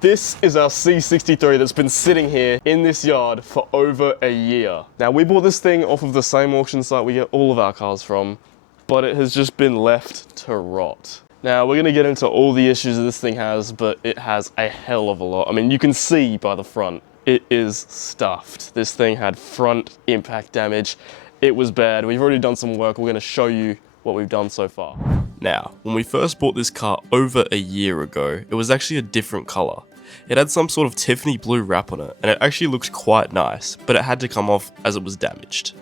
This is our C63 that's been sitting here in this yard for over a year. Now, we bought this thing off of the same auction site we get all of our cars from, but it has just been left to rot. Now, we're gonna get into all the issues that this thing has, but it has a hell of a lot. I mean, you can see by the front, it is stuffed. This thing had front impact damage. It was bad. We've already done some work. We're gonna show you what we've done so far. Now, when we first bought this car over a year ago, it was actually a different color. It had some sort of Tiffany blue wrap on it, and it actually looked quite nice, but it had to come off as it was damaged.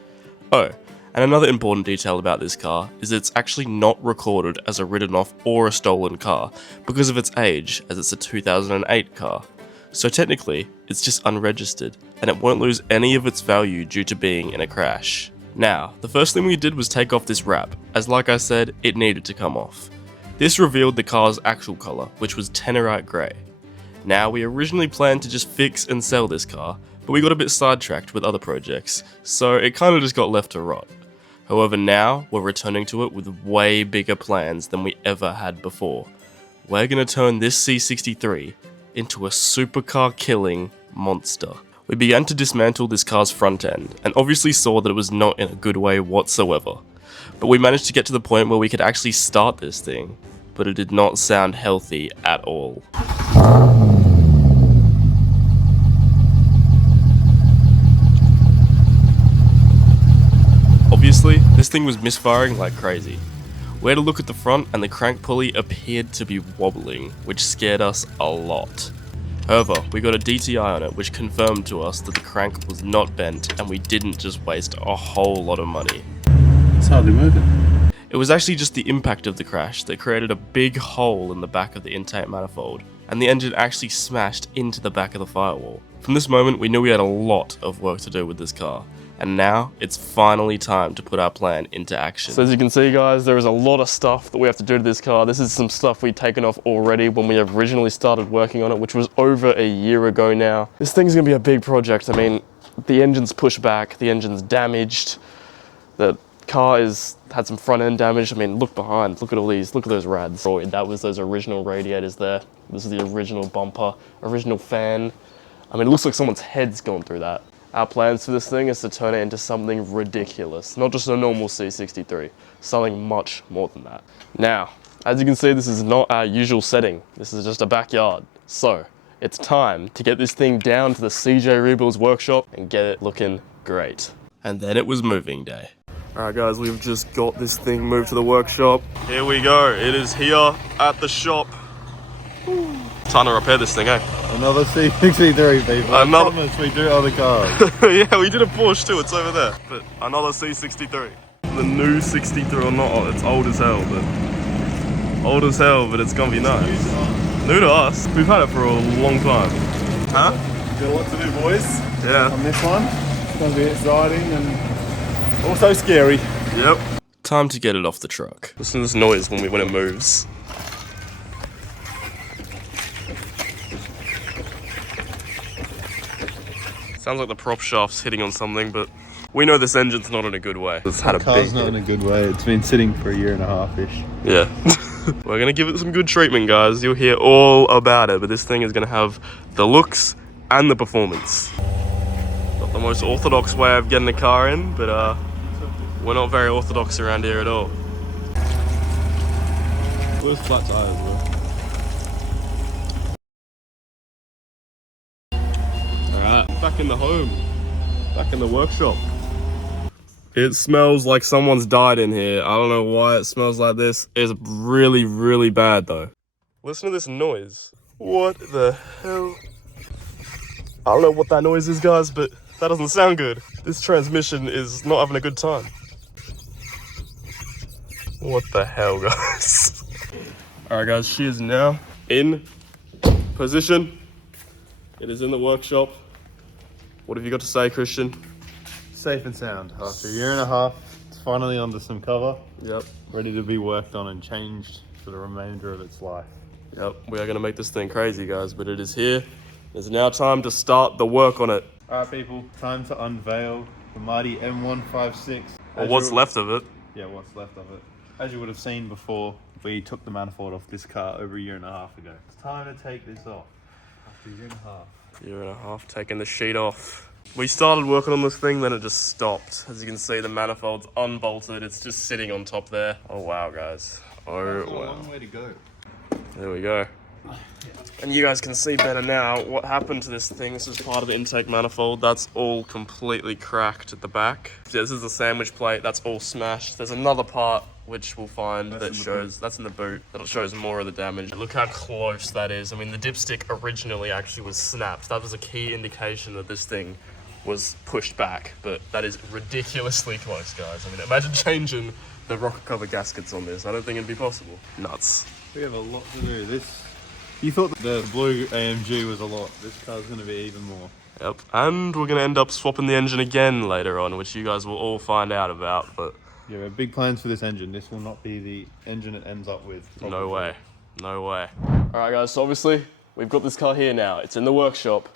Oh, and another important detail about this car is that it's actually not recorded as a written off or a stolen car because of its age, as it's a 2008 car. So technically, it's just unregistered, and it won't lose any of its value due to being in a crash. Now, the first thing we did was take off this wrap, as like I said, it needed to come off. This revealed the car's actual colour, which was Tannerite Grey. Now, we originally planned to just fix and sell this car, but we got a bit sidetracked with other projects, so it kinda just got left to rot. However, now, we're returning to it with way bigger plans than we ever had before. We're gonna turn this C63 into a supercar killing monster. We began to dismantle this car's front end, and obviously saw that it was not in a good way whatsoever. But we managed to get to the point where we could actually start this thing, but it did not sound healthy at all. Obviously, this thing was misfiring like crazy. We had a look at the front and the crank pulley appeared to be wobbling, which scared us a lot. However, we got a DTI on it which confirmed to us that the crank was not bent and we didn't just waste a whole lot of money. It's hardly moving. It was actually just the impact of the crash that created a big hole in the back of the intake manifold, and the engine actually smashed into the back of the firewall. From this moment, we knew we had a lot of work to do with this car, and now it's finally time to put our plan into action. So as you can see, guys, there is a lot of stuff that we have to do to this car. This is some stuff we'd taken off already when we originally started working on it, which was over a year ago now. This thing's gonna be a big project. I mean, the engine's pushed back, the engine's damaged, the car had some front end damage. I mean, look behind, look at all these, look at those rads. Oh, that was those original radiators there. This is the original bumper, original fan. I mean, it looks like someone's head's gone through that. Our plans for this thing is to turn it into something ridiculous, not just a normal C63, something much more than that. Now, as you can see, this is not our usual setting. This is just a backyard. So, it's time to get this thing down to the CJ Rebuilds workshop and get it looking great. And then it was moving day. Alright guys, we've just got this thing moved to the workshop. Here we go, it is here at the shop. Time to repair this thing, eh? Another C63, people. I promise we do other cars. Yeah, we did a Porsche too, it's over there. But another C63. The new 63, or not, it's old as hell, but it's gonna be nice. New to us. We've had it for a long time. Huh? Got a lot to do, boys. Yeah. On this one. It's gonna be exciting and also scary. Yep. Time to get it off the truck. Listen to this noise when it moves. Sounds like the prop shaft's hitting on something, but we know this engine's not in a good way. It's had a car's not in a good way. It's been sitting for a year and a half-ish. Yeah. We're gonna give it some good treatment, guys. You'll hear all about it, but this thing is gonna have the looks and the performance. Not the most orthodox way of getting a car in, but we're not very orthodox around here at all. Where's flat tires, bro? Alright, back in the home. Back in the workshop. It smells like someone's died in here. I don't know why it smells like this. It's really, really bad though. Listen to this noise. What the hell? I don't know what that noise is, guys, but that doesn't sound good. This transmission is not having a good time. What the hell, guys? Alright guys, she is now in position. It is in the workshop. What have you got to say, Christian? Safe and sound. After a year and a half, it's finally under some cover. Yep. Ready to be worked on and changed for the remainder of its life. Yep, we are going to make this thing crazy, guys, but it is here. It's now time to start the work on it. Alright people, time to unveil the mighty M156. Or what's left of it. Yeah, what's left of it. As you would have seen before, we took the manifold off this car over a year and a half ago. It's time to take this off. After a year and a half. Year and a half, taking the sheet off. We started working on this thing, then it just stopped. As you can see, the manifold's unbolted. It's just sitting on top there. Oh wow, guys. Oh That's wow. a long way to go. There we go. And you guys can see better now what happened to this thing. This is part of the intake manifold. That's all completely cracked at the back. Yeah, this is the sandwich plate. That's all smashed. There's another part which we'll find that shows, that's in the boot, that shows more of the damage. Look how close that is. I mean, the dipstick originally actually was snapped. That was a key indication that this thing was pushed back, but that is ridiculously close, guys. I mean, imagine changing the rocket cover gaskets on this. I don't think it'd be possible. Nuts. We have a lot to do. You thought the blue AMG was a lot. This car's going to be even more. Yep, and we're going to end up swapping the engine again later on, which you guys will all find out about, but... Yeah, we have big plans for this engine. This will not be the engine it ends up with. Probably. No way. No way. Alright guys, so obviously, we've got this car here now. It's in the workshop,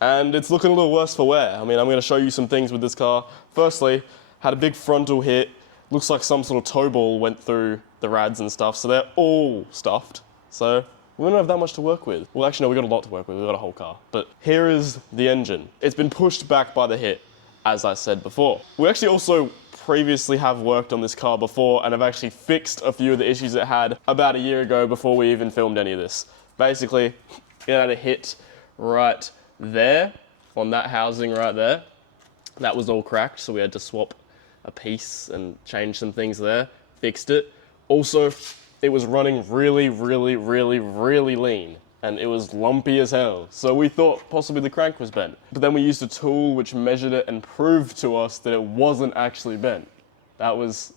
and it's looking a little worse for wear. I mean, I'm going to show you some things with this car. Firstly, had a big frontal hit. Looks like some sort of tow ball went through the rads and stuff, so they're all stuffed. So we don't have that much to work with. Well, actually, no, we've got a lot to work with. We've got a whole car. But here is the engine. It's been pushed back by the hit, as I said before. We actually also previously have worked on this car before and have actually fixed a few of the issues it had about a year ago before we even filmed any of this. Basically, it had a hit right there, on that housing right there. That was all cracked, so we had to swap a piece and change some things there, fixed it. Also, it was running really lean, and it was lumpy as hell. So we thought possibly the crank was bent. But then we used a tool which measured it and proved to us that it wasn't actually bent. That was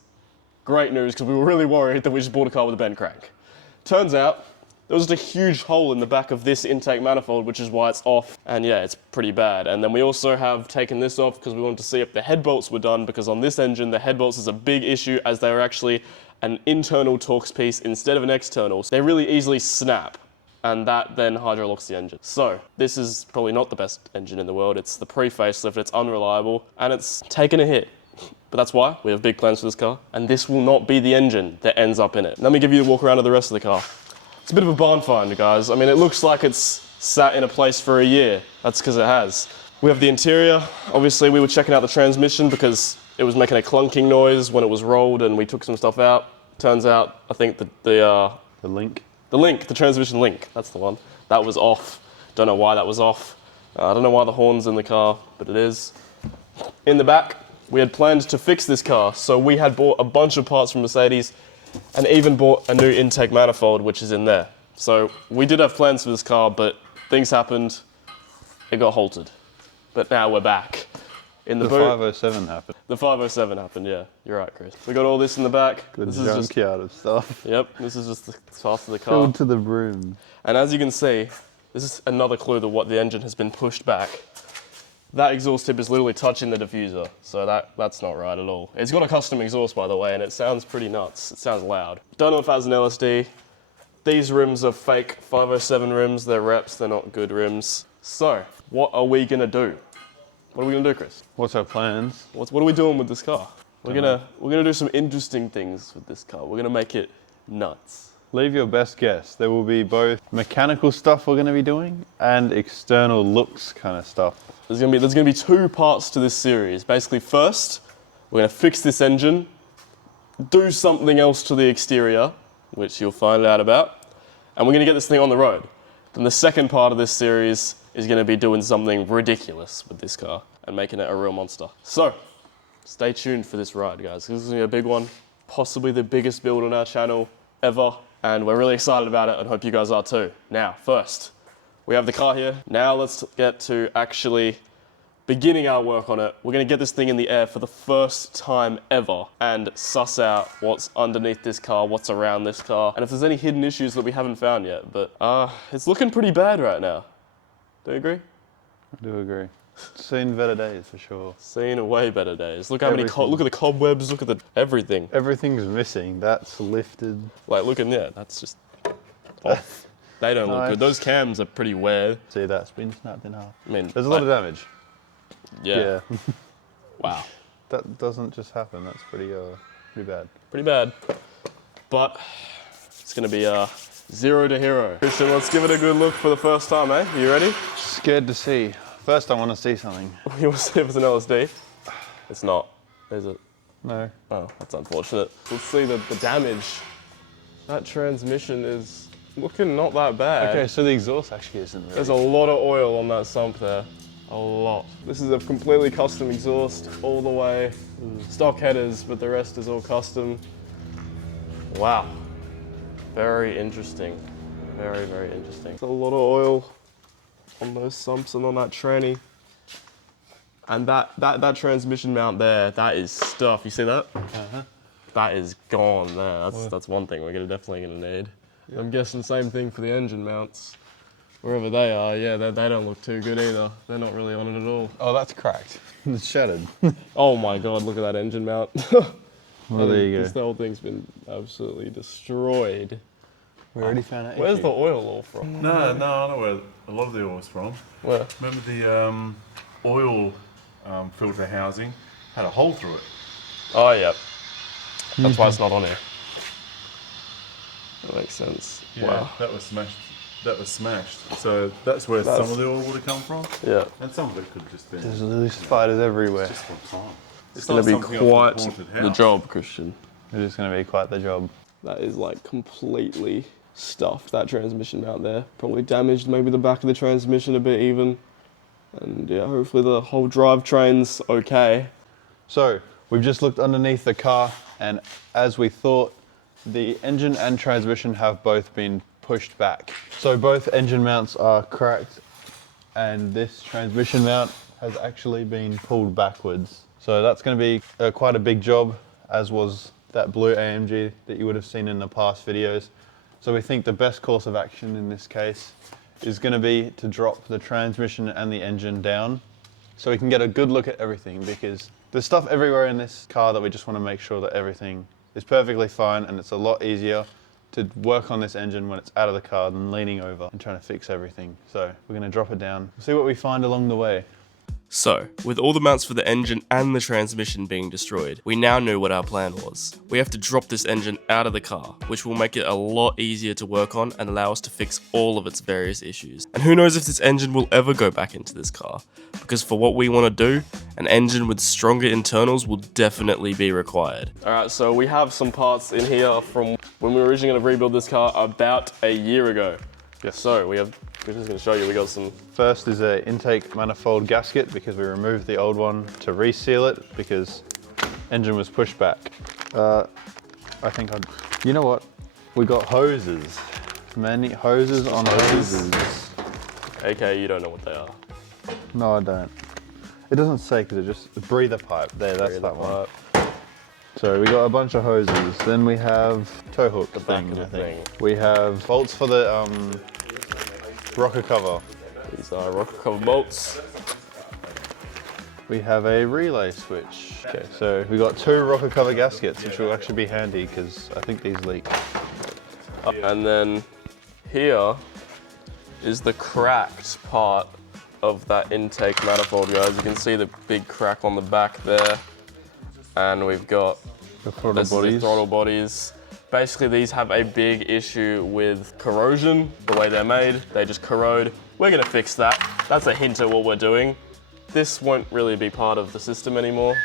great news, because we were really worried that we just bought a car with a bent crank. Turns out, there was just a huge hole in the back of this intake manifold, which is why it's off. And yeah, it's pretty bad. And then we also have taken this off because we wanted to see if the head bolts were done, because on this engine, the head bolts is a big issue, as they are actually an internal Torx piece instead of an external. So they really easily snap, and that then hydrolocks the engine. So this is probably not the best engine in the world. It's the pre-facelift, it's unreliable, and it's taken a hit. But that's why we have big plans for this car, and this will not be the engine that ends up in it. Let me give you a walk around of the rest of the car. It's a bit of a barn find, guys. I mean, it looks like it's sat in a place for a year. That's because it has. We have the interior. Obviously, we were checking out the transmission because it was making a clunking noise when it was rolled, and we took some stuff out. Turns out, I think the transmission link, that's the one. That was off. Don't know why that was off. I don't know why the horn's in the car, but it is. In the back, we had planned to fix this car, so we had bought a bunch of parts from Mercedes and even bought a new intake manifold, which is in there. So we did have plans for this car, but things happened. It got halted. But now we're back. In the boot. 507 happened. The 507 happened, yeah. You're right, Chris. We got all this in the back. Good this junkyard of stuff. Yep, this is just the fast of the car. Filled to the brim. And as you can see, this is another clue that what the engine has been pushed back. That exhaust tip is literally touching the diffuser, so that's not right at all. It's got a custom exhaust, by the way, and it sounds pretty nuts. It sounds loud. Don't know if it has an LSD. These rims are fake 507 rims. They're reps, they're not good rims. So, what are we gonna do? What are we gonna do, Chris? What's our plans? What are we doing with this car? We're gonna do some interesting things with this car. We're gonna make it nuts. Leave your best guess. There will be both mechanical stuff we're going to be doing and external looks kind of stuff. There's gonna be two parts to this series. Basically, first, we're gonna fix this engine, do something else to the exterior, which you'll find out about, and we're gonna get this thing on the road. Then the second part of this series is gonna be doing something ridiculous with this car and making it a real monster. So, stay tuned for this ride, guys. This is gonna be a big one, possibly the biggest build on our channel ever, and we're really excited about it and hope you guys are too. Now, first, we have the car here. Now let's get to actually beginning our work on it. We're gonna get this thing in the air for the first time ever and suss out what's underneath this car, what's around this car, and if there's any hidden issues that we haven't found yet. But it's looking pretty bad right now. Do you agree? I do agree. Seen better days for sure. Seen way better days. Look how many, look at the cobwebs, look at the everything. Everything's missing. That's lifted. Like, look in there, that's just off. They don't look good. Those cams are pretty weird. See, that's been snapped in half. I mean, there's a lot of damage. Yeah. Wow. That doesn't just happen. That's pretty bad. Pretty bad. But it's gonna be 0 to hero. Christian, let's give it a good look for the first time, eh? You ready? Scared to see. First, I want to see something. You want to see if it's an LSD? It's not, is it? No. Oh, that's unfortunate. Let's see the damage. That transmission is looking not that bad. Okay, so the exhaust actually isn't really. There's a lot of oil on that sump there. A lot. This is a completely custom exhaust all the way. Stock headers, but the rest is all custom. Wow. Very interesting. Very, very interesting. There's a lot of oil on those sumps and on that tranny. And that transmission mount there, that is stuff. You see that? Uh-huh. That is gone there. That's one thing we're definitely gonna need. Yeah. I'm guessing same thing for the engine mounts. Wherever they are, yeah, they don't look too good either. They're not really on it at all. Oh, that's cracked. It's shattered. Oh my God, look at that engine mount. Well, there you go. This whole thing's been absolutely destroyed. We already found out. Where's the oil all from? No, I know where a lot of the oil is from. Where? Remember the oil filter housing had a hole through it. Oh, yeah. That's why it's not on here. That makes sense. Yeah, Wow. that was smashed. That was smashed. So that's where some of the oil would have come from. Yeah. And some of it could have just been There's loose spiders everywhere. just one time. It's going to be quite the job, Christian. It is going to be quite the job. That is like completely stuffed, that transmission mount there. Probably damaged maybe the back of the transmission a bit even. And yeah, hopefully the whole drivetrain's okay. So, we've just looked underneath the car, and as we thought, the engine and transmission have both been pushed back. So both engine mounts are cracked, and this transmission mount has actually been pulled backwards. So that's going to be quite a big job, as was that blue AMG that you would have seen in the past videos. So we think the best course of action in this case is going to be to drop the transmission and the engine down so we can get a good look at everything, because there's stuff everywhere in this car that we just want to make sure that everything is perfectly fine, and it's a lot easier to work on this engine when it's out of the car than leaning over and trying to fix everything. So we're going to drop it down, see what we find along the way. So, with all the mounts for the engine and the transmission being destroyed, we now knew what our plan was. We have to drop this engine out of the car, which will make it a lot easier to work on and allow us to fix all of its various issues. And who knows if this engine will ever go back into this car, because for what we want to do, an engine with stronger internals will definitely be required. Alright, so we have some parts in here from when we were originally going to rebuild this car about a year ago. Yes. So, we're just going to show you, we got some. First is an intake manifold gasket, because we removed the old one to reseal it because engine was pushed back. You know what? We got hoses. Many hoses on hoses. Okay, you don't know what they are. No, I don't. It doesn't say, because it just, breather pipe. There, that's that one. So we got a bunch of hoses. Then we have tow hook thing, I think. We have bolts for the rocker cover. These are rocker cover bolts. We have a relay switch. Okay, so we got 2 rocker cover gaskets, which will actually be handy because I think these leak. And then here is the cracked part of that intake manifold, guys. You can see the big crack on the back there. And we've got the throttle bodies. Basically, these have a big issue with corrosion, the way they're made. They just corrode. We're gonna fix that. That's a hint at what we're doing. This won't really be part of the system anymore.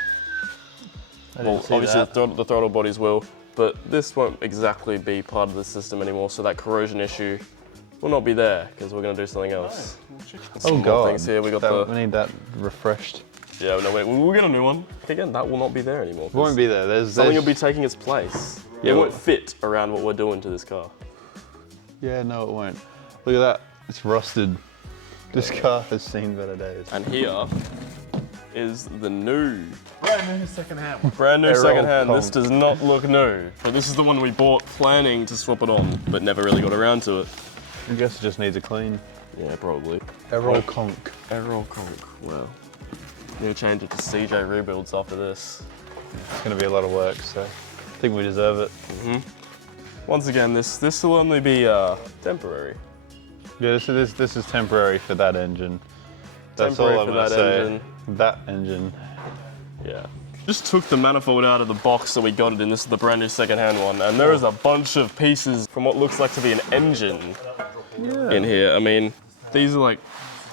Well, obviously the throttle bodies will, but this won't exactly be part of the system anymore, so that corrosion issue will not be there, because we're gonna do something else. Oh God, things here. We got we need that refreshed. Yeah, no, we'll get a new one. Again, that will not be there anymore. It won't be there. Something will be taking its place. Yeah, it won't fit around what we're doing to this car. Yeah, no, it won't. Look at that. It's rusted. This car has seen better days. And here is the new. Brand new second-hand one. Brand new Errol second-hand. Conk. This does not look new. But this is the one we bought planning to swap it on, but never really got around to it. I guess it just needs a clean. Yeah, probably. Errol Conk. Errol Conk. Well, we'll change it to CJ Rebuilds after this. It's going to be a lot of work, so I think we deserve it. Once again, this will only be temporary. Yeah, this is temporary for that engine. That's Temporary all I'm for going to that say. engine. That engine. Yeah. Just took the manifold out of the box so we got it in. This is the brand new second-hand one, and there is a bunch of pieces from what looks like to be an engine in here. I mean, these are like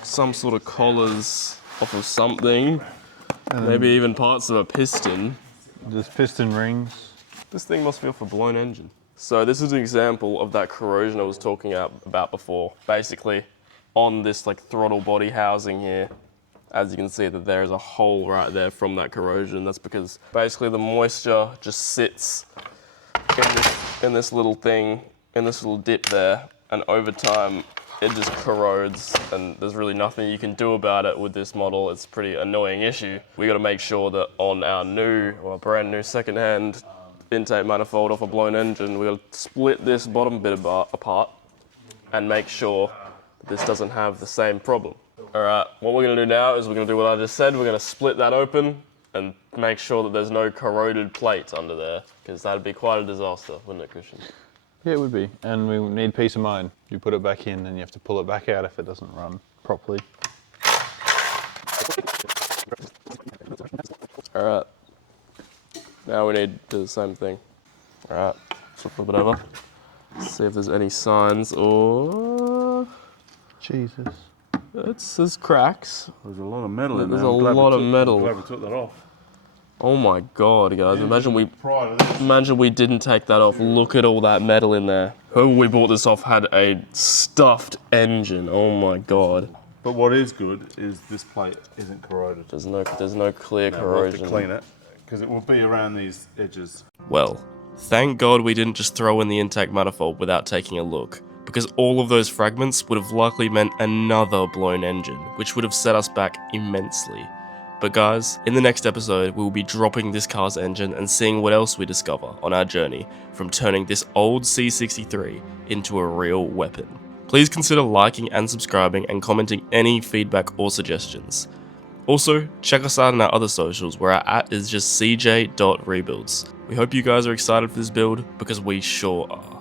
some sort of collars off of something, maybe even parts of a piston. There's piston rings. This thing must be off a blown engine. So this is an example of that corrosion I was talking about before. Basically, on this like throttle body housing here, as you can see that there is a hole right there from that corrosion. That's because basically the moisture just sits in this little thing, in this little dip there, and over time it just corrodes, and there's really nothing you can do about it with this model. It's a pretty annoying issue. We got to make sure that on our new or brand new second-hand intake manifold off a blown engine, we got to split this bottom bit apart and make sure that this doesn't have the same problem. All right, what we're gonna do now is we're gonna do what I just said. We're gonna split that open and make sure that there's no corroded plates under there, because that'd be quite a disaster, wouldn't it, Christian? Yeah, it would be. And we need peace of mind. You put it back in and you have to pull it back out if it doesn't run properly. All right, now we need to do the same thing. All right, flip it over. See if there's any signs or... Jesus. There's cracks. There's a lot of metal in there. There's a lot of metal. I'm glad we took that off. Oh my God, guys, Prior to this. imagine we didn't take that off. Look at all that metal in there. Whoever we bought this off had a stuffed engine. Oh my God. But what is good is this plate isn't corroded. There's no clear Now we'll have to corrosion. clean it, because it will be around these edges. Well, thank God we didn't just throw in the intake manifold without taking a look, because all of those fragments would have likely meant another blown engine, which would have set us back immensely. But guys, in the next episode, we will be dropping this car's engine and seeing what else we discover on our journey from turning this old C63 into a real weapon. Please consider liking and subscribing and commenting any feedback or suggestions. Also, check us out on our other socials where our @ is just cj.rebuilds. We hope you guys are excited for this build, because we sure are.